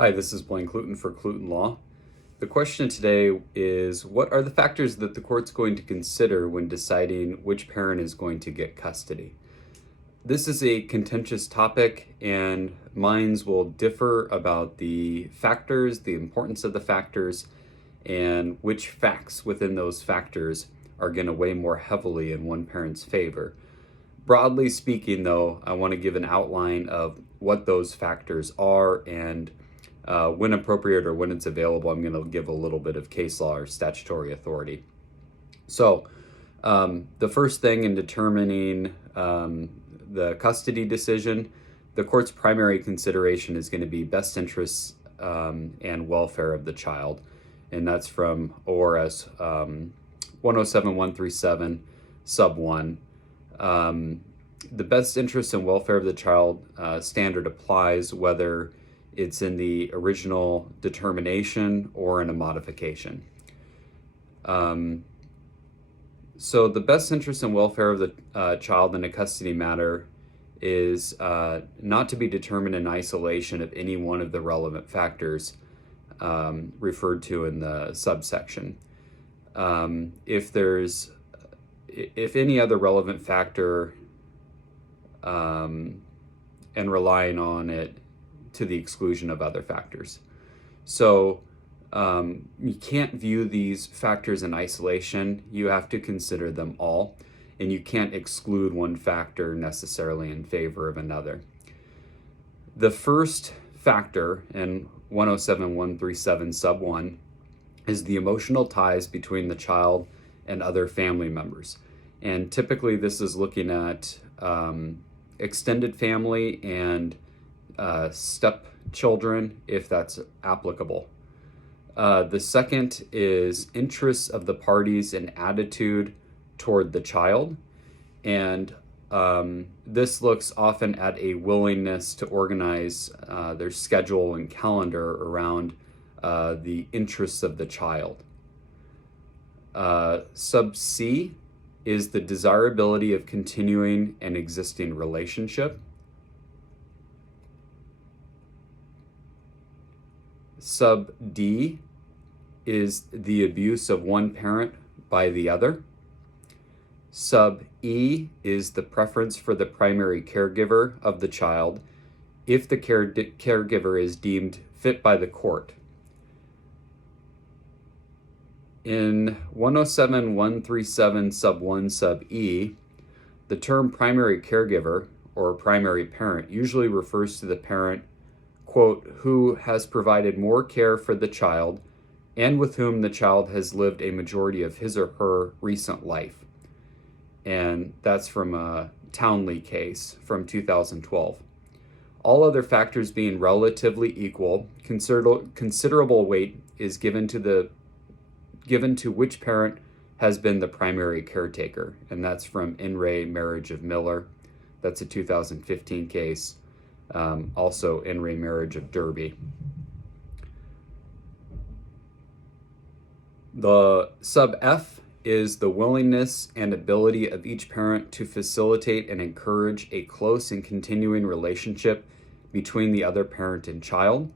Hi, this is Blaine Cluten for Cluten Law. The question today is, what are the factors that the court's going to consider when deciding which parent is going to get custody? This is a contentious topic, and minds will differ about the factors, the importance of the factors, and which facts within those factors are going to weigh more heavily in one parent's favor. Broadly speaking, though, I want to give an outline of what those factors are, and when appropriate or when it's available, I'm going to give a little bit of case law or statutory authority. So the first thing in determining the custody decision, the court's primary consideration is going to be best interests and welfare of the child. And that's from ORS 107137 sub 1. The best interest and welfare of the child standard applies whether it's in the original determination or in a modification. So the best interest and welfare of the child in a custody matter is not to be determined in isolation of any one of the relevant factors referred to in the subsection. If any other relevant factor and relying on it to the exclusion of other factors. So you can't view these factors in isolation. You have to consider them all, and you can't exclude one factor necessarily in favor of another. The first factor in 107137 sub 1 is the emotional ties between the child and other family members. And typically this is looking at extended family and stepchildren, if that's applicable. The second is interests of the parties and attitude toward the child. And this looks often at a willingness to organize their schedule and calendar around the interests of the child. Sub C is the desirability of continuing an existing relationship. Sub D is the abuse of one parent by the other. Sub E is the preference for the primary caregiver of the child if the caregiver is deemed fit by the court. In 107137 sub 1 sub E, the term primary caregiver or primary parent usually refers to the parent, quote, who has provided more care for the child and with whom the child has lived a majority of his or her recent life. And that's from a Townley case from 2012. All other factors being relatively equal, considerable weight is given to which parent has been the primary caretaker. And that's from In Re Marriage of Miller. That's a 2015 case. Also In Re Marriage of Derby. The sub F is the willingness and ability of each parent to facilitate and encourage a close and continuing relationship between the other parent and child.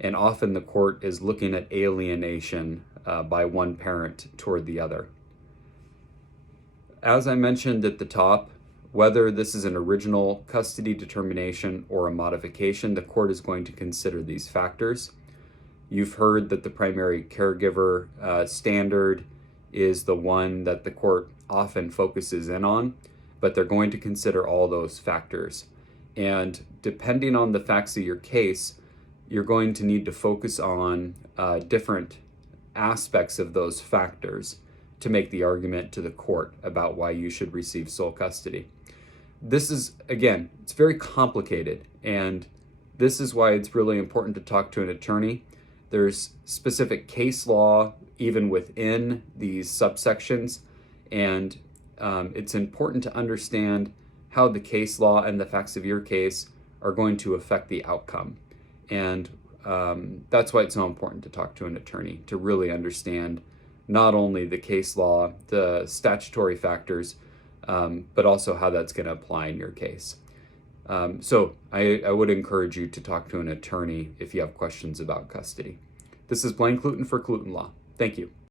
And often the court is looking at alienation by one parent toward the other. As I mentioned at the top, whether this is an original custody determination or a modification, the court is going to consider these factors. You've heard that the primary caregiver standard is the one that the court often focuses in on, but they're going to consider all those factors. And depending on the facts of your case, you're going to need to focus on different aspects of those factors to make the argument to the court about why you should receive sole custody. This is, again, it's very complicated, and this is why it's really important to talk to an attorney. There's specific case law even within these subsections, and it's important to understand how the case law and the facts of your case are going to affect the outcome. And that's why it's so important to talk to an attorney to really understand not only the case law, the statutory factors, but also how that's going to apply in your case. So I would encourage you to talk to an attorney if you have questions about custody. This is Blaine Cluten for Cluten Law. Thank you.